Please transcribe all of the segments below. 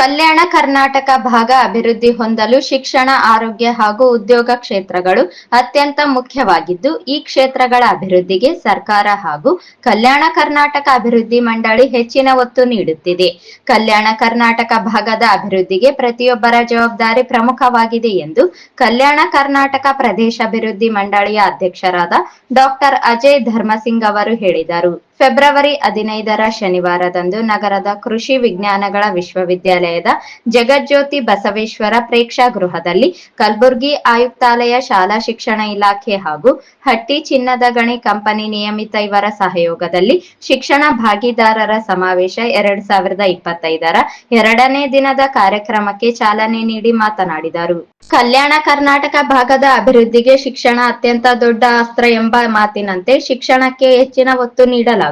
ಕಲ್ಯಾಣ ಕರ್ನಾಟಕ ಭಾಗ ಅಭಿವೃದ್ಧಿ ಹೊಂದಲು ಶಿಕ್ಷಣ, ಆರೋಗ್ಯ ಹಾಗೂ ಉದ್ಯೋಗ ಕ್ಷೇತ್ರಗಳು ಅತ್ಯಂತ ಮುಖ್ಯವಾಗಿದ್ದು, ಈ ಕ್ಷೇತ್ರಗಳ ಅಭಿವೃದ್ಧಿಗೆ ಸರ್ಕಾರ ಹಾಗೂ ಕಲ್ಯಾಣ ಕರ್ನಾಟಕ ಅಭಿವೃದ್ಧಿ ಮಂಡಳಿ ಹೆಚ್ಚಿನ ಒತ್ತು ನೀಡುತ್ತಿದೆ. ಕಲ್ಯಾಣ ಕರ್ನಾಟಕ ಭಾಗದ ಅಭಿವೃದ್ಧಿಗೆ ಪ್ರತಿಯೊಬ್ಬರ ಜವಾಬ್ದಾರಿ ಪ್ರಮುಖವಾಗಿದೆ ಎಂದು ಕಲ್ಯಾಣ ಕರ್ನಾಟಕ ಪ್ರದೇಶ ಅಭಿವೃದ್ಧಿ ಮಂಡಳಿಯ ಅಧ್ಯಕ್ಷರಾದ ಡಾಕ್ಟರ್ ಅಜಯ್ ಧರ್ಮಸಿಂಗ್ ಅವರು ಹೇಳಿದರು. ಫೆಬ್ರವರಿ ಹದಿನೈದರ ಶನಿವಾರದಂದು ನಗರದ ಕೃಷಿ ವಿಜ್ಞಾನಗಳ ವಿಶ್ವವಿದ್ಯಾಲಯದ ಜಗಜ್ಯೋತಿ ಬಸವೇಶ್ವರ ಪ್ರೇಕ್ಷಾಗೃಹದಲ್ಲಿ ಕಲಬುರಗಿ ಆಯುಕ್ತಾಲಯ ಶಾಲಾ ಶಿಕ್ಷಣ ಇಲಾಖೆ ಹಾಗೂ ಹಟ್ಟಿ ಚಿನ್ನದ ಗಣಿ ಕಂಪನಿ ನಿಯಮಿತ ಇವರ ಸಹಯೋಗದಲ್ಲಿ ಶಿಕ್ಷಣ ಭಾಗಿದಾರರ ಸಮಾವೇಶ ಎರಡ್ ಸಾವಿರದ ಇಪ್ಪತ್ತೈದರ ಎರಡನೇ ದಿನದ ಕಾರ್ಯಕ್ರಮಕ್ಕೆ ಚಾಲನೆ ನೀಡಿ ಮಾತನಾಡಿದರು. ಕಲ್ಯಾಣ ಕರ್ನಾಟಕ ಭಾಗದ ಅಭಿವೃದ್ಧಿಗೆ ಶಿಕ್ಷಣ ಅತ್ಯಂತ ದೊಡ್ಡ ಅಸ್ತ್ರ ಎಂಬ ಮಾತಿನಂತೆ ಶಿಕ್ಷಣಕ್ಕೆ ಹೆಚ್ಚಿನ ಒತ್ತು ನೀಡಲಾಗುತ್ತಿದೆ.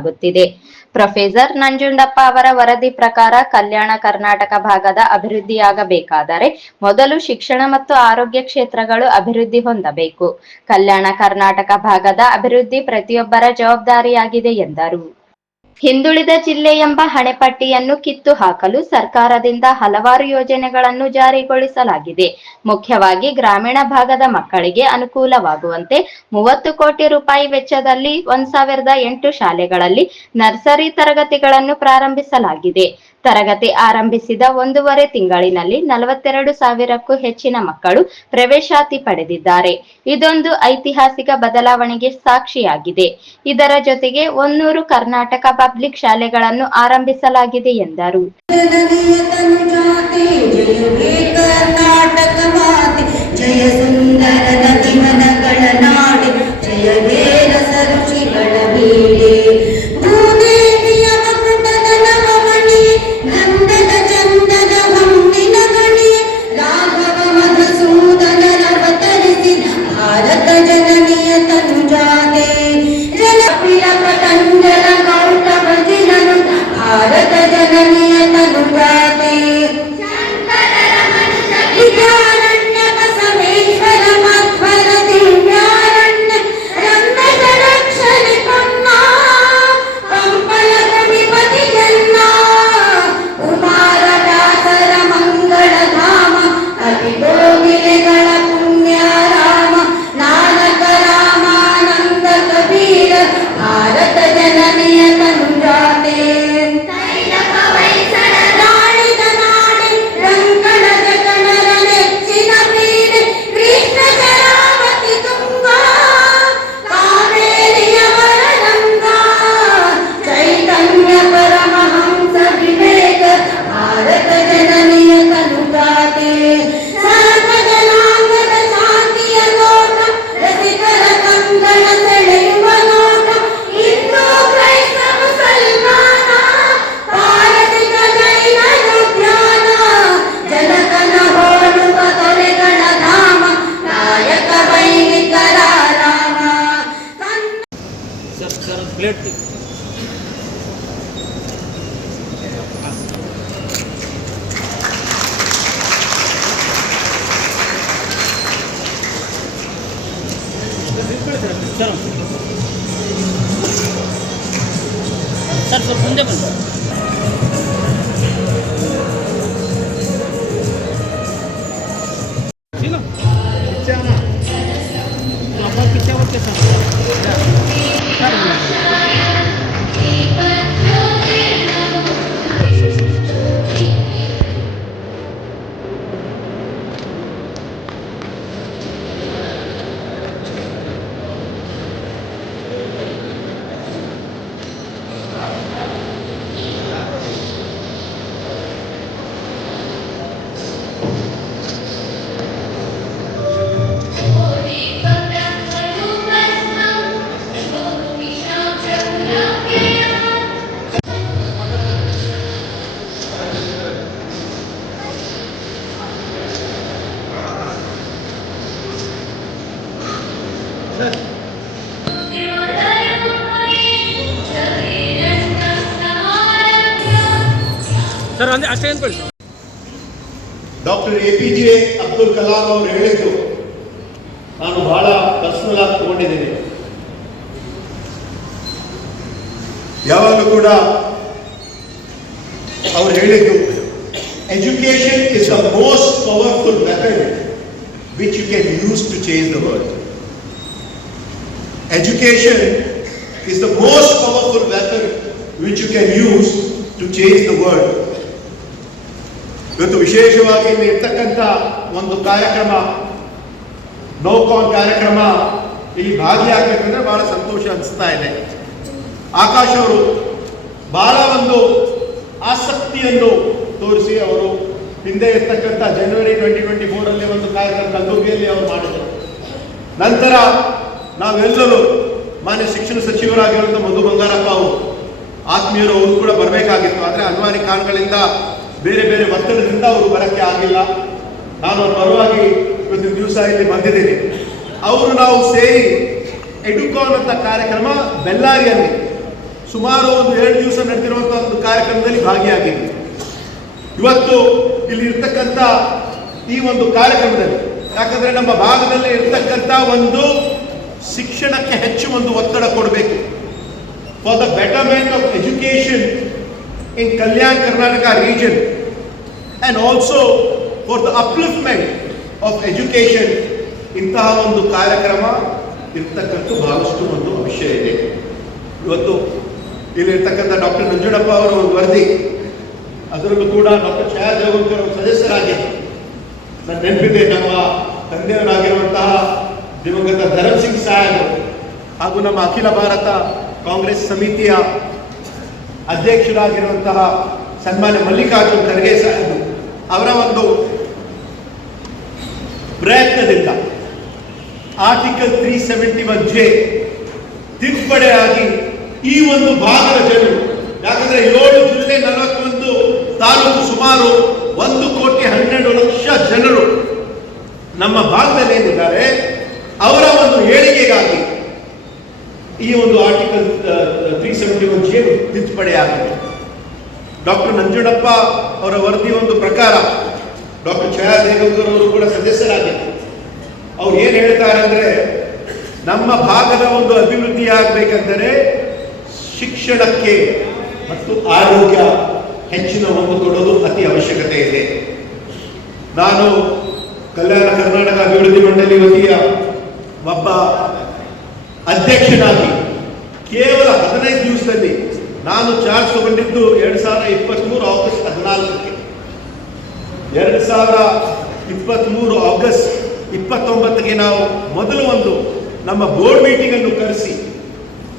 ಪ್ರೊಫೆಸರ್ ನಂಜುಂಡಪ್ಪ ಅವರ ವರದಿ ಪ್ರಕಾರ ಕಲ್ಯಾಣ ಕರ್ನಾಟಕ ಭಾಗದ ಅಭಿವೃದ್ಧಿಯಾಗಬೇಕಾದರೆ ಮೊದಲು ಶಿಕ್ಷಣ ಮತ್ತು ಆರೋಗ್ಯ ಕ್ಷೇತ್ರಗಳು ಅಭಿವೃದ್ಧಿ ಹೊಂದಬೇಕು. ಕಲ್ಯಾಣ ಕರ್ನಾಟಕ ಭಾಗದ ಅಭಿವೃದ್ಧಿ ಪ್ರತಿಯೊಬ್ಬರ ಜವಾಬ್ದಾರಿಯಾಗಿದೆ ಎಂದರು. ಹಿಂದುಳಿದ ಜಿಲ್ಲೆ ಎಂಬ ಹಣೆಪಟ್ಟಿಯನ್ನು ಕಿತ್ತು ಹಾಕಲು ಸರ್ಕಾರದಿಂದ ಹಲವಾರು ಯೋಜನೆಗಳನ್ನು ಜಾರಿಗೊಳಿಸಲಾಗಿದೆ. ಮುಖ್ಯವಾಗಿ ಗ್ರಾಮೀಣ ಭಾಗದ ಮಕ್ಕಳಿಗೆ ಅನುಕೂಲವಾಗುವಂತೆ ಮೂವತ್ತು ಕೋಟಿ ರೂಪಾಯಿ ವೆಚ್ಚದಲ್ಲಿ ಒಂದ್ ಸಾವಿರದ ಎಂಟು ಶಾಲೆಗಳಲ್ಲಿ ನರ್ಸರಿ ತರಗತಿಗಳನ್ನು ಪ್ರಾರಂಭಿಸಲಾಗಿದೆ. ತರಗತಿ ಆರಂಭಿಸಿದ ಒಂದೂವರೆ ತಿಂಗಳಿನಲ್ಲಿ ನಲವತ್ತೆರಡು ಸಾವಿರಕ್ಕೂ ಹೆಚ್ಚಿನ ಮಕ್ಕಳು ಪ್ರವೇಶಾತಿ ಪಡೆದಿದ್ದಾರೆ. ಇದೊಂದು ಐತಿಹಾಸಿಕ ಬದಲಾವಣೆಗೆ ಸಾಕ್ಷಿಯಾಗಿದೆ. ಇದರ ಜೊತೆಗೆ ಒನ್ನೂರು ಕರ್ನಾಟಕ ಪಬ್ಲಿಕ್ ಶಾಲೆಗಳನ್ನು ಆರಂಭಿಸಲಾಗಿದೆ ಎಂದರು. ಸರ್ ಅಂದ್ರೆ ಅಷ್ಟೇ ಏನು ಕಳಿಸಿ doctor A P J Abdul Kalam ಅವರು ಹೇಳಿದ್ದು ನಾನು ಬಹಳ ಪರ್ಸನಲ್ ಆಗಿ ತಗೊಂಡಿದ್ದೀನಿ. ಯಾವಾಗಲೂ ಕೂಡ ಅವ್ರು ಹೇಳಿದ್ದು, Education is the most powerful weapon which you can use to change the world. Education is the most powerful weapon which you can use to change the world. ಇವತ್ತು ವಿಶೇಷವಾಗಿ ಇಲ್ಲಿ ಇರ್ತಕ್ಕಂಥ ಒಂದು ಕಾರ್ಯಕ್ರಮ ನೋಕಾನ್ ಕಾರ್ಯಕ್ರಮ ಇಲ್ಲಿ ಭಾಗಿಯಾಗಬೇಕಂದ್ರೆ ಬಹಳ ಸಂತೋಷ ಅನಿಸ್ತಾ ಇದೆ ಆಕಾಶ್ ಅವರು ಬಹಳ ಒಂದು ಆಸಕ್ತಿಯನ್ನು ತೋರಿಸಿ ಅವರು ಹಿಂದೆ ಇರ್ತಕ್ಕಂಥ ಜನವರಿ ಟ್ವೆಂಟಿ ಟ್ವೆಂಟಿ ಫೋರಲ್ಲಿ ಒಂದು ಕಾರ್ಯಕ್ರಮ ಕಲಬುರಗಿಯಲ್ಲಿ ಅವರು ಮಾಡಿದರು ನಂತರ ನಾವೆಲ್ಲರೂ ಮಾನ್ಯ ಶಿಕ್ಷಣ ಸಚಿವರಾಗಿರುವಂಥ ಮಧು ಬಂಗಾರಪ್ಪ ಅವರು, ಆತ್ಮೀಯರು ಅವರು ಕೂಡ ಬರಬೇಕಾಗಿತ್ತು. ಆದರೆ ಅನ್ವಾನಿ ಕಾರಣಗಳಿಂದ ಬೇರೆ ಬೇರೆ ಒತ್ತಡದಿಂದ ಅವರು ಬರಕ್ಕೆ ಆಗಿಲ್ಲ. ನಾನು ಅವ್ರ ಪರವಾಗಿ ಇವತ್ತಿನ ದಿವಸ ಇಲ್ಲಿ ಬಂದಿದ್ದೀನಿ. ಅವರು ನಾವು ಸೇರಿ ಎಡುಕಾನ್ ಅಂತ ಕಾರ್ಯಕ್ರಮ ಬೆಳ್ಳಾರಿಯಲ್ಲಿ ಸುಮಾರು ಒಂದು ಎರಡು ದಿವಸ ನಡೆದಿರುವಂಥ ಒಂದು ಕಾರ್ಯಕ್ರಮದಲ್ಲಿ ಭಾಗಿಯಾಗಿದ್ವಿ ಇವತ್ತು ಇಲ್ಲಿ ಇರ್ತಕ್ಕಂಥ ಈ ಒಂದು ಕಾರ್ಯಕ್ರಮದಲ್ಲಿ, ಯಾಕಂದ್ರೆ ನಮ್ಮ ಭಾಗದಲ್ಲಿ ಇರ್ತಕ್ಕಂಥ ಒಂದು ಶಿಕ್ಷಣಕ್ಕೆ ಹೆಚ್ಚು ಒಂದು ಒತ್ತಡ ಕೊಡಬೇಕು. For the betterment of education in Kalyan Karnataka region and also for the upliftment of education ಇಂತಹ ಒಂದು ಕಾರ್ಯಕ್ರಮ ಇರ್ತಕ್ಕಂಥ ಬಹಳಷ್ಟು ಒಂದು ವಿಷಯ ಇದೆ. ಇವತ್ತು ಇಲ್ಲಿರ್ತಕ್ಕಂಥ ಡಾಕ್ಟರ್ ನಂಜುಡಪ್ಪ ಅವರು ಒಂದು ವರದಿ, ಅದರಲ್ಲೂ ಕೂಡ ಡಾಕ್ಟರ್ ಛಾಯಾ ದೇವಕರ್ ಅವರು ಸದಸ್ಯರಾಗಿ ನನ್ನ ನೆನಪಿದೆ, ನಮ್ಮ ತಂದೆಯವರಾಗಿರುವಂತಹ ದಿವಂಗತ ಧರಮ್ ಸಿಂಗ್ ಸಾಹೇಬ್ ಹಾಗೂ ನಮ್ಮ ಅಖಿಲ ಭಾರತ ಕಾಂಗ್ರೆಸ್ ಸಮಿತಿಯ ಅಧ್ಯಕ್ಷರಾಗಿರುವಂತಹ ಸನ್ಮಾನ್ಯ ಮಲ್ಲಿಕಾರ್ಜುನ್ ಖರ್ಗೆ ಸಾಹೇಬ್ ಅವರ ಒಂದು ಪ್ರಯತ್ನದಿಂದ article three seventy one J ತಿದ್ದುಪಡಿಯಾಗಿ ಈ ಒಂದು ಭಾಗದ ಜನರು, ಯಾಕಂದ್ರೆ ಏಳು ಜಿಲ್ಲೆ ನಲವತ್ತೊಂದು ತಾಲೂಕು ಸುಮಾರು ಒಂದು ಕೋಟಿ ಹನ್ನೆರಡು ಲಕ್ಷ ಜನರು ನಮ್ಮ ಭಾಗದಲ್ಲಿ ಏನಿದ್ದಾರೆ ಅವರ ಒಂದು ಏಳಿಗೆಗಾಗಿ ಈ ಒಂದು article three seventy one J ತಿದ್ದುಪಡಿಯಾಗಿದೆ doctor Nanjundappa ಅವರ ವರದಿ ಒಂದು ಪ್ರಕಾರ ಡಾಕ್ಟರ್ ಛಾಯಾ ಅವರು ಕೂಡ ಸದಸ್ಯರಾಗಿದ್ದರು. ಅವ್ರು ಏನು ಹೇಳ್ತಾರೆ ಅಂದರೆ, ನಮ್ಮ ಭಾಗದ ಒಂದು ಅಭಿವೃದ್ಧಿ ಆಗಬೇಕೆಂದರೆ ಶಿಕ್ಷಣಕ್ಕೆ ಮತ್ತು ಆರೋಗ್ಯ ಹೆಚ್ಚಿನ ಒಂದು ಕೊಡೋದು ಅತಿ ಅವಶ್ಯಕತೆ ಇದೆ. ನಾನು ಕಲ್ಯಾಣ ಕರ್ನಾಟಕ ಅಭಿವೃದ್ಧಿ ಮಂಡಳಿ ವತಿಯ ಒಬ್ಬ ಅಧ್ಯಕ್ಷನಾಗಿ ಕೇವಲ ಹದಿನೈದು ದಿವಸದಲ್ಲಿ ನಾನು ಚಾರ್ಜ್ ತಗೊಂಡಿದ್ದು ಎರಡು ಸಾವಿರ ಇಪ್ಪತ್ತ್ಮೂರು ಆಗಸ್ಟ್ ಹದಿನಾಲ್ಕಕ್ಕೆ. ಎರಡು ಸಾವಿರ ಇಪ್ಪತ್ತ್ಮೂರು ಆಗಸ್ಟ್ ಇಪ್ಪತ್ತೊಂಬತ್ತಿಗೆ ನಾವು ಮೊದಲು ಒಂದು ನಮ್ಮ ಬೋರ್ಡ್ ಮೀಟಿಂಗ್ ಅನ್ನು ಕರೆಸಿ,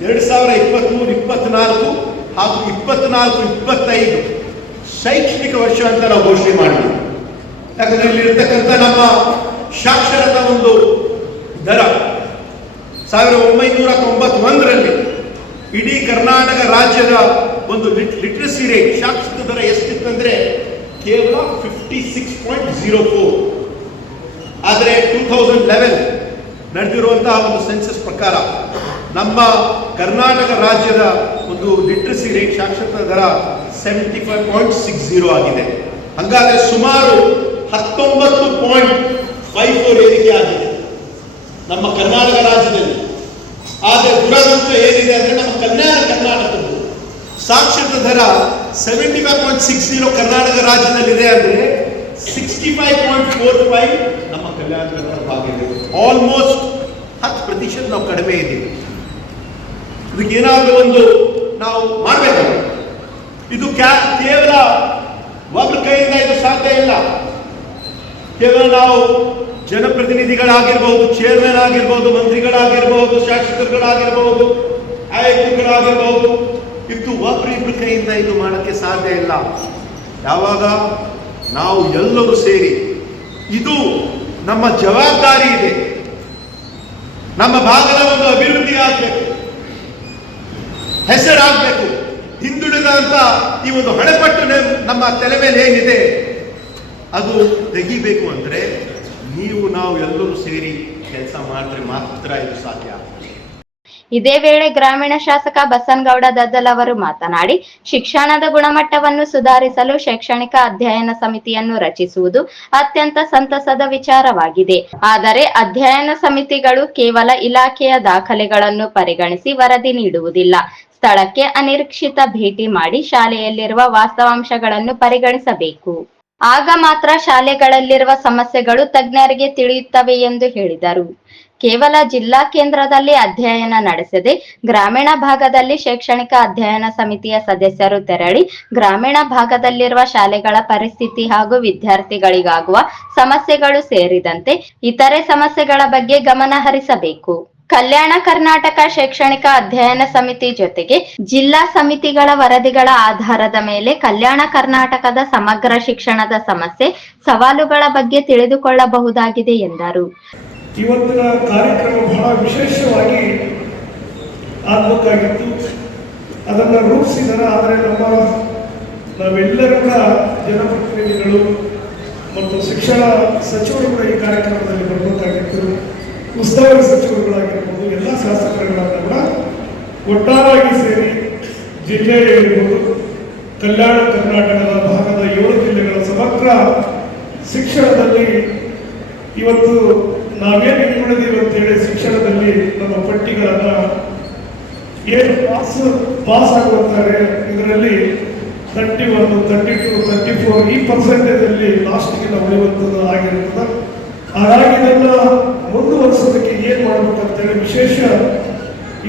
ಎರಡು ಸಾವಿರ ಇಪ್ಪತ್ತ್ಮೂರು ಇಪ್ಪತ್ನಾಲ್ಕು ಹಾಗೂ ಇಪ್ಪತ್ನಾಲ್ಕು, ಇಪ್ಪತ್ತೈದು ಶೈಕ್ಷಣಿಕ ವರ್ಷ ಅಂತ ನಾವು ಘೋಷಣೆ ಮಾಡಿದ್ವಿ. ಯಾಕಂದ್ರೆ ಇಲ್ಲಿರ್ತಕ್ಕಂಥ ನಮ್ಮ ಸಾಕ್ಷರತಾ ಒಂದು ದರ. ಸಾವಿರದ ಒಂಬೈನೂರ ತೊಂಬತ್ತೊಂದರಲ್ಲಿ ಇಡೀ ಕರ್ನಾಟಕ ರಾಜ್ಯದ ಒಂದು ಲಿಟ್ ಲಿಟ್ರಸಿ ರೇಟ್ ಸಾಕ್ಷರತಾ ದರ ಎಷ್ಟಿತ್ತಂದ್ರೆ ಕೇವಲ fifty six point zero four. ಆದರೆ ಟೂ ತೌಸಂಡ್ ಲೆವೆನ್ ನಡೆದಿರುವಂತಹ ಒಂದು ಸೆನ್ಸಸ್ ಪ್ರಕಾರ ನಮ್ಮ ಕರ್ನಾಟಕ ರಾಜ್ಯದ ಒಂದು ಲಿಟ್ರಸಿ ರೇಟ್ ಸಾಕ್ಷರತಾ ದರ seventy five point six zero ಆಗಿದೆ. ಹಾಗಾದರೆ ಸುಮಾರು ಹತ್ತೊಂಬತ್ತು ಪಾಯಿಂಟ್ ಫೈವ್ ಫೋರ್ ಏರಿಕೆ ಆಗಿದೆ. ನಮ್ಮ ಕರ್ನಾಟಕ ರಾಜ್ಯದಲ್ಲಿ. ಆದರೆ ದುರದೃಷ್ಟ ಏನಿದೆ ಅಂದರೆ ನಮ್ಮ ಕಲ್ಯಾಣ ಕರ್ನಾಟಕದ್ದು. ಸಾಕ್ಷರತಾ ದರ seventy five point six zero Karnataka ರಾಜ್ಯದಲ್ಲಿದೆ ಅಂದರೆ sixty five point four five ನಮ್ಮ ಕಲ್ಯಾಣ ಕರ್ನಾಟಕ ಭಾಗ ಇದೆ. ಆಲ್ಮೋಸ್ಟ್ ಹತ್ತು ಪ್ರತಿಶತ ನಾವು ಕಡಿಮೆ ಇದೆ ಇದಕ್ಕೆ ಏನಾದರೂ ಒಂದು ನಾವು ಮಾಡಬೇಕು. ಇದು ಕ್ಯಾ, ಕೇವಲ ಒಬ್ಬರ ಕೈಯಿಂದ ಇದು ಸಾಧ್ಯ ಇಲ್ಲ. ಕೇವಲ ನಾವು ಜನಪ್ರತಿನಿಧಿಗಳಾಗಿರ್ಬಹುದು ಚೇರ್ಮನ್ ಆಗಿರ್ಬಹುದು ಮಂತ್ರಿಗಳಾಗಿರ್ಬಹುದು ಶಾಸಕರುಗಳಾಗಿರ್ಬಹುದು ಆಯುಕ್ತಗಳಾಗಿರ್ಬಹುದು ಇದು ಕೈಯಿಂದ ಇದು ಮಾಡಕ್ಕೆ ಸಾಧ್ಯ ಇಲ್ಲ. ಯಾವಾಗ? ನಾವು ಎಲ್ಲರೂ ಸೇರಿ. ಇದು ನಮ್ಮ ಜವಾಬ್ದಾರಿ ಇದೆ. ನಮ್ಮ ಭಾಗದ ಒಂದು ಅಭಿವೃದ್ಧಿ ಆಗಬೇಕು. ಹೆಸರಾಗಬೇಕು. ಹಿಂದುಳಿದಂತ ಈ ಒಂದು ಹಣೆಪಟ್ಟು ನಮ್ಮ ತಲೆ ಮೇಲೆ ಏನಿದೆ? ಅದು ತೆಗಿಬೇಕು ಅಂದ್ರೆ ನೀವು, ನಾವು ಎಲ್ಲರೂ ಸೇರಿ ಕೆಲಸ ಮಾಡಿದ್ರೆ ಮಾತ್ರ ಇದು ಸಾಧ್ಯ. ಇದೇ ವೇಳೆ ಗ್ರಾಮೀಣ ಶಾಸಕ ಬಸನ್ಗೌಡ ದದ್ದಲ್ ಅವರು ಮಾತನಾಡಿ, ಶಿಕ್ಷಣದ ಗುಣಮಟ್ಟವನ್ನು ಸುಧಾರಿಸಲು ಶೈಕ್ಷಣಿಕ ಅಧ್ಯಯನ ಸಮಿತಿಯನ್ನು ರಚಿಸುವುದು ಅತ್ಯಂತ ಸಂತಸದ ವಿಚಾರವಾಗಿದೆ. ಆದರೆ ಅಧ್ಯಯನ ಸಮಿತಿಗಳು ಕೇವಲ ಇಲಾಖೆಯ ದಾಖಲೆಗಳನ್ನು ಪರಿಗಣಿಸಿ ವರದಿ ನೀಡುವುದಿಲ್ಲ. ಸ್ಥಳಕ್ಕೆ ಅನಿರೀಕ್ಷಿತ ಭೇಟಿ ಮಾಡಿ ಶಾಲೆಯಲ್ಲಿರುವ ವಾಸ್ತವಾಂಶಗಳನ್ನು ಪರಿಗಣಿಸಬೇಕು. ಆಗ ಮಾತ್ರ ಶಾಲೆಗಳಲ್ಲಿರುವ ಸಮಸ್ಯೆಗಳು ತಜ್ಞರಿಗೆ ತಿಳಿಯುತ್ತವೆ ಎಂದು ಹೇಳಿದರು. ಕೇವಲ ಜಿಲ್ಲಾ ಕೇಂದ್ರದಲ್ಲಿ ಅಧ್ಯಯನ ನಡೆಸದೆ ಗ್ರಾಮೀಣ ಭಾಗದಲ್ಲಿ ಶೈಕ್ಷಣಿಕ ಅಧ್ಯಯನ ಸಮಿತಿಯ ಸದಸ್ಯರು ತೆರಳಿ ಗ್ರಾಮೀಣ ಭಾಗದಲ್ಲಿರುವ ಶಾಲೆಗಳ ಪರಿಸ್ಥಿತಿ ಹಾಗೂ ವಿದ್ಯಾರ್ಥಿಗಳಿಗಾಗುವ ಸಮಸ್ಯೆಗಳು ಸೇರಿದಂತೆ ಇತರೆ ಸಮಸ್ಯೆಗಳ ಬಗ್ಗೆ ಗಮನ ಹರಿಸಬೇಕು ಕಲ್ಯಾಣ ಕರ್ನಾಟಕ ಶೈಕ್ಷಣಿಕ ಅಧ್ಯಯನ ಸಮಿತಿ ಜೊತೆಗೆ ಜಿಲ್ಲಾ ಸಮಿತಿಗಳ ವರದಿಗಳ ಆಧಾರದ ಮೇಲೆ ಕಲ್ಯಾಣ ಕರ್ನಾಟಕದ ಸಮಗ್ರ ಶಿಕ್ಷಣದ ಸಮಸ್ಯೆ ಸವಾಲುಗಳ ಬಗ್ಗೆ ತಿಳಿದುಕೊಳ್ಳಬಹುದಾಗಿದೆ ಎಂದರು. ಇವತ್ತಿನ ಕಾರ್ಯಕ್ರಮ ಬಹಳ ವಿಶೇಷವಾಗಿ ಆಗಬೇಕಾಗಿತ್ತು. ಅದನ್ನು ರೂಪಿಸಿದರ ಆದರೆ ನಮ್ಮ, ನಾವೆಲ್ಲರೂ ಜನಪ್ರತಿನಿಧಿಗಳು ಮತ್ತು ಶಿಕ್ಷಣ ಸಚಿವರು ಕೂಡ ಈ ಕಾರ್ಯಕ್ರಮದಲ್ಲಿ ಬರಬೇಕಾಗಿತ್ತು. ಉಸ್ತುವಾರಿ ಸಚಿವರುಗಳಾಗಿರ್ಬೋದು ಎಲ್ಲ ಶಾಸಕರುಗಳನ್ನ ಕೂಡ ಒಟ್ಟಾರಾಗಿ ಸೇರಿ ಜಿಲ್ಲೆ ಇರ್ಬೋದು, ಕಲ್ಯಾಣ ಕರ್ನಾಟಕದ ಭಾಗದ ಏಳು ಜಿಲ್ಲೆಗಳ ಸಮಗ್ರ ಶಿಕ್ಷಣದಲ್ಲಿ ಇವತ್ತು ನಾವೇನು ಹಿಂದುಳಿದೀವಿ ಅಂತೇಳಿ ಶಿಕ್ಷಣದಲ್ಲಿ ನಮ್ಮ ಪಟ್ಟಿಗಳನ್ನ ಏನು ಪಾಸ್ ಪಾಸ್ ಆಗುತ್ತಾರೆ ಇದರಲ್ಲಿ thirty one thirty two thirty four ಈ ಪರ್ಸೆಂಟೇಜ್ ಅಲ್ಲಿ ಲಾಸ್ಟ್ಗೆ ನಾವು ಉಳಿಯುವಂಥದ್ದು ಆಗಿರ್ತದೆ. ಹಾಗಾಗಿ ಇದನ್ನ ಮುಂದುವರಿಸೋದಕ್ಕೆ ಏನು ಮಾಡ್ಬೇಕಂತೇಳಿ ವಿಶೇಷ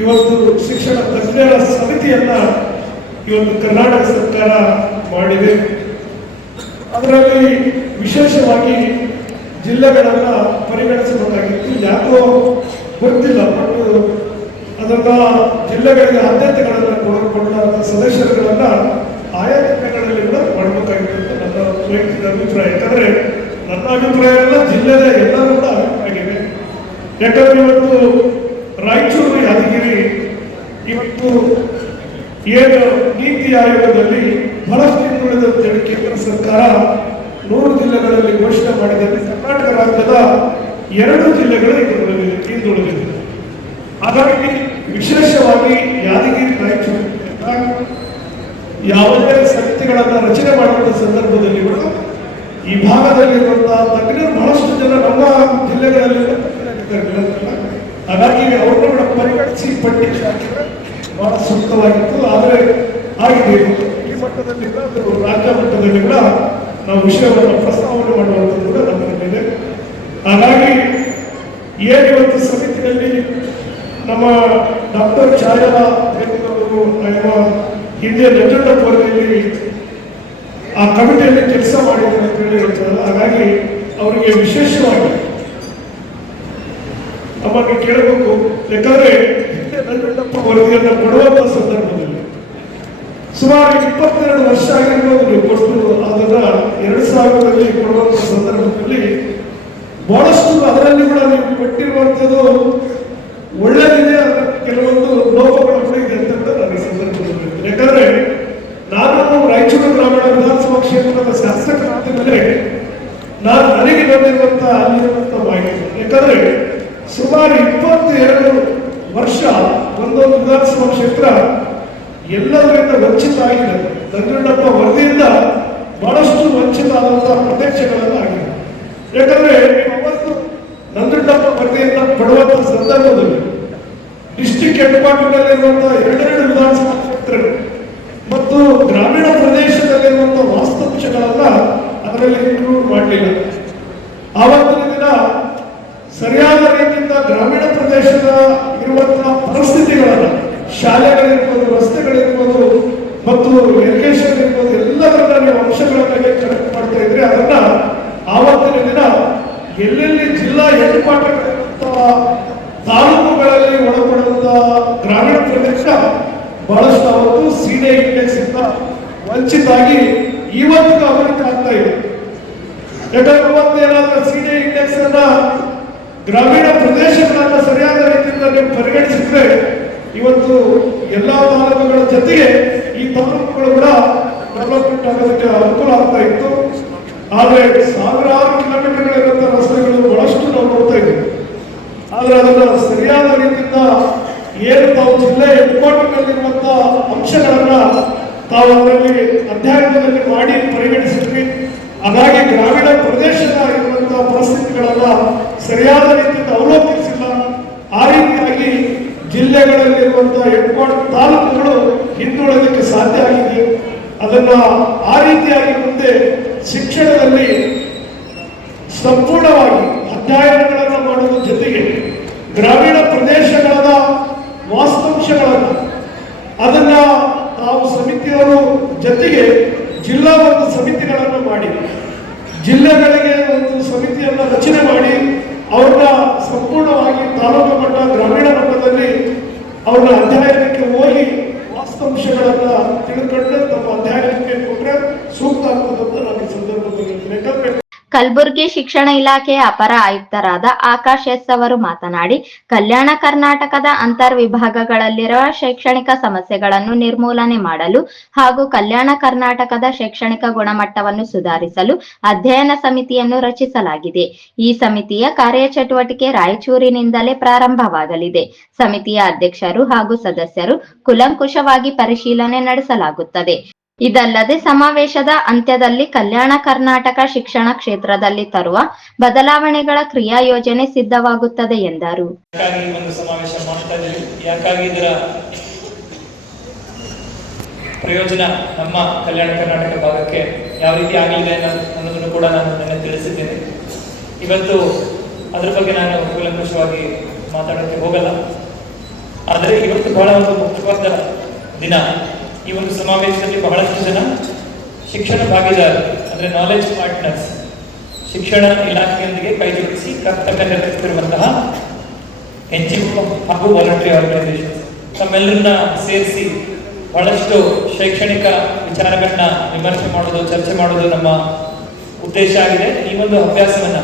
ಇವತ್ತು ಶಿಕ್ಷಣ ತಜ್ಞರ ಸಮಿತಿಯನ್ನ ಇವತ್ತು ಕರ್ನಾಟಕ ಸರ್ಕಾರ ಮಾಡಿದೆ. ಅದರಲ್ಲಿ ವಿಶೇಷವಾಗಿ ಜಿಲ್ಲೆಗಳನ್ನ ಪರಿಗಣಿಸಬೇಕಾಗಿತ್ತು. ಯಾಕೋ ಗೊತ್ತಿಲ್ಲ ಬಟ್ ಅದನ್ನ ಜಿಲ್ಲೆಗಳಿಗೆ ಆದ್ಯತೆಗಳನ್ನ ಕೊಡಕೊಂಡ ಸದಸ್ಯರುಗಳನ್ನ ಆಯಾ ಜಿಲ್ಲೆಗಳಲ್ಲಿ ಕೂಡ ಮಾಡಬೇಕಾಗಿತ್ತು ನನ್ನ ವೈಯಕ್ತಿಕ ಅಭಿಪ್ರಾಯ. ಯಾಕಂದ್ರೆ ನನ್ನ ಅಭಿಪ್ರಾಯ ಎಲ್ಲ ಜಿಲ್ಲೆಯ ಎಲ್ಲರೂ ಕೂಡ ಯಾಕಂದ್ರೆ ಇವತ್ತು ರಾಯಚೂರು ಯಾದಗಿರಿ ಇವತ್ತು ಏನು ನೀತಿ ಆಯೋಗದಲ್ಲಿ ಬಹಳಷ್ಟು ಹಿಂದುಳಿದ ಕೇಂದ್ರ ಸರ್ಕಾರ ನೂರು ಜಿಲ್ಲೆಗಳಲ್ಲಿ ಘೋಷಣೆ ಮಾಡಿದಲ್ಲಿ ಕರ್ನಾಟಕ ರಾಜ್ಯದ ಎರಡು ಜಿಲ್ಲೆಗಳು ಹಿಂದುಳಿದಿದೆ ಹಿಂದುಳಿದಿದೆ ಹಾಗಾಗಿ ವಿಶೇಷವಾಗಿ ಯಾದಗಿರಿ, ರಾಯಚೂರು ಯಾವುದೇ ಶಕ್ತಿಗಳನ್ನು ರಚನೆ ಮಾಡುವಂತ ಸಂದರ್ಭದಲ್ಲಿ ಕೂಡ ಈ ಭಾಗದಲ್ಲಿರುವಂತಹ ತಜ್ಞರು ಬಹಳಷ್ಟು ಜನ ನಮ್ಮ ಜಿಲ್ಲೆಗಳಲ್ಲಿ. ಹಾಗಾಗಿ ಅವರು ಕೂಡ ಪರಿಗಣಿಸಿ ಪಟ್ಟಿ ಹಾಕಿದ್ರೆ ಬಹಳ ಸೂಕ್ತವಾಗಿತ್ತು. ಆದರೆ ಆಗಿದೆ ಈ ಮಟ್ಟದಲ್ಲಿ ಅದು ರಾಜ್ಯ ಮಟ್ಟದಲ್ಲಿ ಕೂಡ ನಾವು ವಿಷಯವನ್ನು ಪ್ರಸ್ತಾವನೆ ಮಾಡುವಂಥದ್ದು ಕೂಡ ನಮ್ಮಲ್ಲಿದೆ. ಹಾಗಾಗಿ ಏನು ಇವತ್ತು ಸಮಿತಿಯಲ್ಲಿ ನಮ್ಮ ಡಾಕ್ಟರ್ ಛಾಯಾ ನಮ್ಮ ಹಿಂದೆ ನಂಜುಂಡಪ್ಪ ಅವರಲ್ಲಿ ಆ ಕಮಿಟಿಯಲ್ಲಿ ಕೆಲಸ ಮಾಡಿದ್ದಾರೆ ಅಂತ ಹೇಳಿ ಹಾಗಾಗಿ ಅವರಿಗೆ ವಿಶೇಷವಾಗಿ ನಮಗೆ ಕೇಳಬೇಕು ಯಾಕಂದ್ರೆ ವರದಿಯನ್ನು ಕೊಡುವಂತ ಸಂದರ್ಭದಲ್ಲಿ ಸುಮಾರು ಇಪ್ಪತ್ತೆರಡು ವರ್ಷ ಆಗಿರ್ಬೋದು ನೀವು ಕೊಟ್ಟು ಅದನ್ನ ಎರಡು ಸಾವಿರದಲ್ಲಿ ಕೊಡುವಂತ ಸಂದರ್ಭದಲ್ಲಿ ಬಹಳಷ್ಟು ಅದರಲ್ಲಿ ಕೂಡ ನೀವು ಕೊಟ್ಟಿರುವಂತದ್ದು ಒಳ್ಳೆದಿದೆ ಕೆಲವೊಂದು ಲೋಪಗಳು ಕೂಡ ಇದೆ ಅಂತ ನಾನು ಸಂದರ್ಭದಲ್ಲಿ. ಯಾಕಂದ್ರೆ ನಾನು ರಾಯಚೂರು ಗ್ರಾಮೀಣ ವಿಧಾನಸಭಾ ಕ್ಷೇತ್ರದ ಶಾಸಕರಾದ ಮೇಲೆ ನಾನು ನನಗೆ ಬಂದಿರುವಂತಹ ಅಲ್ಲಿರುವಂತಹ ಮಾಹಿತಿ ಯಾಕಂದ್ರೆ ಸುಮಾರು ಇಪ್ಪತ್ತು ಎರಡು ವರ್ಷ, ಒಂದೊಂದು ವಿಧಾನಸಭಾ ಕ್ಷೇತ್ರ ಎಲ್ಲದರಿಂದ ವಂಚಿತ ಆಗಿದೆ. ನಂಜುಂಡಪ್ಪ ವರದಿಯಿಂದ ಬಹಳಷ್ಟು ವಂಚಿತ ಆದಂತಹ ಪ್ರದೇಶಗಳೆಲ್ಲ ಆಗಿದೆ. ಯಾಕಂದ್ರೆ ಅವತ್ತು ನಂಜುಂಡಪ್ಪ ವರದಿಯಿಂದ ಪಡುವಂತಹ ಸಂದರ್ಭದಲ್ಲಿ ಡಿಸ್ಟಿಕ್ ಹೆಡ್ ಎರಡೆರಡು ವಿಧಾನಸಭಾ ಕ್ಷೇತ್ರಗಳು ಮತ್ತು ಗ್ರಾಮೀಣ ಪ್ರದೇಶದಲ್ಲಿರುವಂತಹ ವಾಸ್ತವಾಂಶಗಳನ್ನ ಅದರಲ್ಲಿ ಇನ್ಕ್ಲೂಡ್ ಮಾಡಲಿಲ್ಲ. ಆವತ್ತಿನ ದಿನ ಗ್ರಾಮೀಣ ಪ್ರದೇಶದ ಇರುವಂತಹ ಪರಿಸ್ಥಿತಿಗಳನ್ನ, ಶಾಲೆಗಳಿರ್ಬೋದು, ರಸ್ತೆಗಳಿರ್ಬೋದು, ಮತ್ತು ಎಜುಕೇಶನ್ ಇರ್ಬೋದು ಎಲ್ಲದನ್ನ ನೀವು ಅಂಶಗಳನ್ನ ಕನೆಕ್ಟ್ ಮಾಡ್ತಾ ಇದ್ರೆ ಅದನ್ನ ಆವತ್ತಿನ ದಿನ ಎಲ್ಲೆಲ್ಲಿ ಜಿಲ್ಲಾ ಹೆಡ್ ತಾಲೂಕುಗಳಲ್ಲಿ ಒಳಪಡುವಂತಹ ಗ್ರಾಮೀಣ ಪ್ರದೇಶ ಬಹಳಷ್ಟು ಅವತ್ತು ಸಿಡಿಐ ಇಂಡೆಕ್ಸ್ ಇಂದ ವಂಚಿತಾಗಿ ಇವತ್ತಿಗೂ ಅವರಿಗೆ ಆಗ್ತಾ ಇದೆ. ಯಾಕಂದ್ರೆ ಸೀನೆ ಇಂಡೆಕ್ಸ್ ಅನ್ನ ಗ್ರಾಮೀಣ ಪ್ರದೇಶಗಳನ್ನ ಸರಿಯಾದ ರೀತಿಯಿಂದ ನೀವು ಪರಿಗಣಿಸಿದ್ರೆ ಇವತ್ತು ಎಲ್ಲಾ ತಾಲೂಕುಗಳ ಜೊತೆಗೆ ಈ ತಾಲೂಕುಗಳು ಕೂಡ ಡೆವಲಪ್ಮೆಂಟ್ ಆಗೋದಕ್ಕೆ ಅನುಕೂಲ ಆಗ್ತಾ ಇತ್ತು. ಆದ್ರೆ ಸಾವಿರಾರು ಕಿಲೋಮೀಟರ್ಗಳಿರುವಂತಹ ರಸ್ತೆಗಳು ಬಹಳಷ್ಟು ನಾವು ನೋಡ್ತಾ ಇದ್ದೀವಿ ಆದ್ರೆ ಅದನ್ನ ಸರಿಯಾದ ರೀತಿಯಿಂದ ಏನು ತಾವು ಜಿಲ್ಲೆ ಹೆಡ್ ಕ್ವಾರ್ಟರ್ನಲ್ಲಿರುವಂತಹ ಅಂಶಗಳನ್ನ ತಾವು ಅದರಲ್ಲಿ ಅಧ್ಯಯನದಲ್ಲಿ ಮಾಡಿ ಪರಿಗಣಿಸಿದ್ವಿ ಹಾಗಾಗಿ ಗ್ರಾಮೀಣ ಪ್ರದೇಶದ ಇರುವಂತಹ ಪರಿಸ್ಥಿತಿಗಳನ್ನ ಸರಿಯಾದ ರೀತಿಯಿಂದ ಅವಲೋಕಿಸಿಲ್ಲ ಆ ರೀತಿಯಾಗಿ ಜಿಲ್ಲೆಗಳಲ್ಲಿರುವಂತಹ ಹೆಡ್ ಕ್ವಾರ್ಟರ್ ತಾಲೂಕುಗಳು ಹಿಂದುಳಿದಕ್ಕೆ ಸಾಧ್ಯ ಆಗಿದೆ ಅದನ್ನ ಆ ರೀತಿಯಾಗಿ ಮುಂದೆ ಶಿಕ್ಷಣದಲ್ಲಿ ಸಂಪೂರ್ಣವಾಗಿ ಅಧ್ಯಯನಗಳನ್ನು ಮಾಡುವ ಜೊತೆಗೆ ಗ್ರಾಮೀಣ ಪ್ರದೇಶಗಳ ವಾಸ್ತವಾಂಶಗಳನ್ನು ಅದನ್ನ ತಾವು ಸಮಿತಿಯವರು ಜೊತೆಗೆ ಜಿಲ್ಲಾ ಒಂದು ಸಮಿತಿಗಳನ್ನು ಮಾಡಿ, ಜಿಲ್ಲೆಗಳಿಗೆ ಒಂದು ಸಮಿತಿಯನ್ನು ರಚನೆ ಮಾಡಿ, ಅವ್ರನ್ನ ಸಂಪೂರ್ಣವಾಗಿ ತಾಲೂಕು ಮಟ್ಟ, ಗ್ರಾಮೀಣ ಮಟ್ಟದಲ್ಲಿ ಅವ್ರನ್ನ ಅಧ್ಯಯನಕ್ಕೆ ಹೋಗಿ ವಾಸ್ತಾಂಶಗಳನ್ನು ತಿಳ್ಕೊಂಡು ನಮ್ಮ ಅಧ್ಯಯನಕ್ಕೆ ಕೊಟ್ಟರೆ ಸೂಕ್ತ ಆಗ್ತದೆ ಅಂತ ನಾನು ಈ ಸಂದರ್ಭದಲ್ಲಿ ಹೇಳ್ತೀನಿ ಯಾಕಂದ್ರೆ ಕಲಬುರಗಿ ಶಿಕ್ಷಣ ಇಲಾಖೆಯ ಅಪರ ಆಯುಕ್ತರಾದ ಆಕಾಶ್ ಎಸ್ ಅವರು ಮಾತನಾಡಿ, ಕಲ್ಯಾಣ ಕರ್ನಾಟಕದ ಅಂತರ್ ವಿಭಾಗಗಳಲ್ಲಿರುವ ಶೈಕ್ಷಣಿಕ ಸಮಸ್ಯೆಗಳನ್ನು ನಿರ್ಮೂಲನೆ ಮಾಡಲು ಹಾಗೂ ಕಲ್ಯಾಣ ಕರ್ನಾಟಕದ ಶೈಕ್ಷಣಿಕ ಗುಣಮಟ್ಟವನ್ನು ಸುಧಾರಿಸಲು ಅಧ್ಯಯನ ಸಮಿತಿಯನ್ನು ರಚಿಸಲಾಗಿದೆ. ಈ ಸಮಿತಿಯ ಕಾರ್ಯಚಟುವಟಿಕೆ ರಾಯಚೂರಿನಿಂದಲೇ ಪ್ರಾರಂಭವಾಗಲಿದೆ. ಸಮಿತಿಯ ಅಧ್ಯಕ್ಷರು ಹಾಗೂ ಸದಸ್ಯರು ಕುಲಂಕುಷವಾಗಿ ಪರಿಶೀಲನೆ ನಡೆಸಲಾಗುತ್ತದೆ. ಇದಲ್ಲದೆ ಸಮಾವೇಶದ ಅಂತ್ಯದಲ್ಲಿ ಕಲ್ಯಾಣ ಕರ್ನಾಟಕ ಶಿಕ್ಷಣ ಕ್ಷೇತ್ರದಲ್ಲಿ ತರುವ ಬದಲಾವಣೆಗಳ ಕ್ರಿಯಾ ಯೋಜನೆ ಸಿದ್ಧವಾಗುತ್ತದೆ ಎಂದರು. ಪ್ರಯೋಜನ ನಮ್ಮ ಕಲ್ಯಾಣ ಕರ್ನಾಟಕ ಭಾಗಕ್ಕೆ ಯಾವ ರೀತಿ ಆಗಲಿದೆ ಅನ್ನೋದನ್ನು ಕೂಡ ನಾನು ನಿನ್ನೆ ತಿಳಿಸಿದ್ದೇನೆ. ಇವತ್ತು ಅದರ ಬಗ್ಗೆ ನಾನು ಕೂಲಂಕುಷವಾಗಿ ಮಾತಾಡೋಕ್ಕೆ ಹೋಗಲ್ಲ. ಆದರೆ ಇವತ್ತು ಬಹಳ ಒಂದು ಮುಖ್ಯವಾದ ದಿನ. ಈ ಒಂದು ಸಮಾವೇಶದಲ್ಲಿ ಬಹಳಷ್ಟು ಜನ ಶಿಕ್ಷಣ ಭಾಗಿದಾರ ಅಂದರೆ ನಾಲೆಜ್ ಪಾರ್ಟ್ನರ್ಸ್ ಶಿಕ್ಷಣ ಇಲಾಖೆಯೊಂದಿಗೆ ಕೈಜೋಡಿಸಿ ಕರ್ತವ್ಯ ನಿರ್ವಹಿಸುತ್ತಿರುವಂತಹ ಎನ್ ಜಿ ಒ ಹಾಗೂ ವಾಲಂಟರಿ ಆರ್ಗನೈಸೇಷನ್ ತಮ್ಮೆಲ್ಲರನ್ನ ಸೇರಿಸಿ ಬಹಳಷ್ಟು ಶೈಕ್ಷಣಿಕ ವಿಚಾರಗಳನ್ನ ವಿಮರ್ಶೆ ಮಾಡೋದು, ಚರ್ಚೆ ಮಾಡೋದು ನಮ್ಮ ಉದ್ದೇಶ ಆಗಿದೆ. ಈ ಒಂದು ಅಭ್ಯಾಸವನ್ನ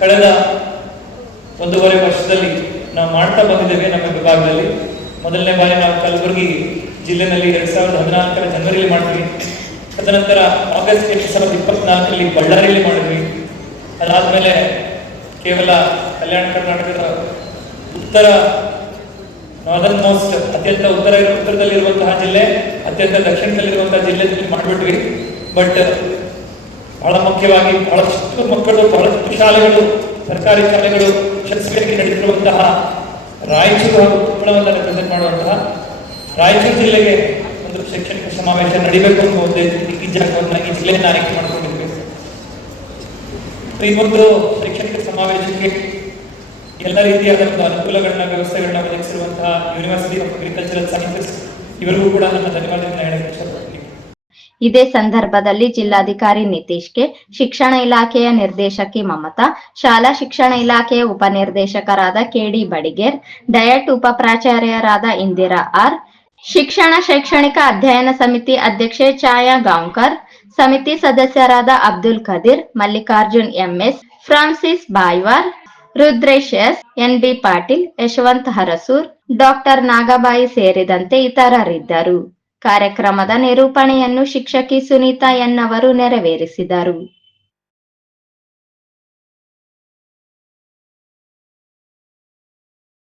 ಕಳೆದ ಒಂದೂವರೆ ವರ್ಷದಲ್ಲಿ ನಾವು ಮಾಡ್ತಾ ಬಂದಿದ್ದೇವೆ ನಮ್ಮ ವಿಭಾಗದಲ್ಲಿ. ಮೊದಲನೇ ಬಾರಿ ನಾವು ಕಲಬುರಗಿ ಜಿಲ್ಲೆನಲ್ಲಿ ಎರಡ್ ಸಾವಿರದ ಹದಿನಾಲ್ಕರ ಜನವರಿಯಲ್ಲಿ ಮಾಡಿದ್ವಿ. ತದನಂತರ ಆಗಸ್ಟ್ ಎರಡ್ ಸಾವಿರದ ಇಪ್ಪತ್ನಾಲ್ಕರಲ್ಲಿ ಬಳ್ಳಾರಿಯಲ್ಲಿ ಮಾಡಿದ್ವಿ. ಅದಾದ್ಮೇಲೆ ಕೇವಲ ಕಲ್ಯಾಣ ಕರ್ನಾಟಕದ ಉತ್ತರ ನಾರ್ದರ್ನ್ ಮೋಸ್ಟ್ ಅತ್ಯಂತ ಉತ್ತರ ಉತ್ತರದಲ್ಲಿರುವಂತಹ ಜಿಲ್ಲೆ, ಅತ್ಯಂತ ದಕ್ಷಿಣದಲ್ಲಿರುವಂತಹ ಜಿಲ್ಲೆಯಲ್ಲಿ ಮಾಡಿಬಿಟ್ವಿ. ಬಟ್ ಬಹಳ ಮುಖ್ಯವಾಗಿ ಬಹಳಷ್ಟು ಮಕ್ಕಳು, ಬಹಳಷ್ಟು ಶಾಲೆಗಳು, ಸರ್ಕಾರಿ ಶಾಲೆಗಳು ಯಶಸ್ವಿಯಾಗಿ ನಡೆದಿರುವಂತಹ ರಾಯಚೂರು ಹಾಗೂ ಕೊಪ್ಪಳವನ್ನು ರೆಪ್ರೆಸೆಂಟ್ ಮಾಡುವಂತಹ ರಾಯಚೂರು ಜಿಲ್ಲೆಗೆ ಒಂದು ಶೈಕ್ಷಣಿಕ ಸಮಾವೇಶ ನಡಿಬೇಕು ಅಂತ ಒಂದೇ ಈ ಜಿಲ್ಲೆಯನ್ನು ಆಯ್ಕೆ ಮಾಡಿಕೊಂಡಿದ್ವಿ. ಈ ಒಂದು ಶೈಕ್ಷಣಿಕ ಸಮಾವೇಶಕ್ಕೆ ಎಲ್ಲ ರೀತಿಯಾದ ಒಂದು ಅನುಕೂಲಗಳನ್ನ, ವ್ಯವಸ್ಥೆಗಳನ್ನ ಒದಗಿಸಿರುವಂತಹ ಯೂನಿವರ್ಸಿಟಿ ಆಫ್ ಅಗ್ರಿಕಲ್ಚರಲ್ ಸೈನ್ಸಸ್ ಇವರಿಗೂ ಕೂಡ ನನ್ನ ಧನ್ಯವಾದಗಳನ್ನ ಹೇಳಕ್ಕೆ ಇದೇ ಸಂದರ್ಭದಲ್ಲಿ ಜಿಲ್ಲಾಧಿಕಾರಿ ನಿತೀಶ್ಗೆ ಶಿಕ್ಷಣ ಇಲಾಖೆಯ ನಿರ್ದೇಶಕಿ ಮಮತಾ, ಶಾಲಾ ಶಿಕ್ಷಣ ಇಲಾಖೆಯ ಉಪನಿರ್ದೇಶಕರಾದ ಕೆಡಿ ಬಡಿಗೇರ್, ಡಯಟ್ ಉಪ ಪ್ರಾಚಾರ್ಯರಾದ ಇಂದಿರಾ ಆರ್ ಶಿಕ್ಷಣ ಶೈಕ್ಷಣಿಕ ಅಧ್ಯಯನ ಸಮಿತಿ ಅಧ್ಯಕ್ಷೆ ಛಾಯಾ ಗಾಂವ್ಕರ್, ಸಮಿತಿ ಸದಸ್ಯರಾದ Abdul Khadeer Mallikarjun M S, Francis Baywar, Rudresh S N B Patil, Yashwant Harsur, doctor Nagabai ಸೇರಿದಂತೆ ಇತರರಿದ್ದರು. ಕಾರ್ಯಕ್ರಮದ ನಿರೂಪಣೆಯನ್ನು ಶಿಕ್ಷಕಿ ಸುನೀತಾ ಎನ್ ಅವರು ನೆರವೇರಿಸಿದರು.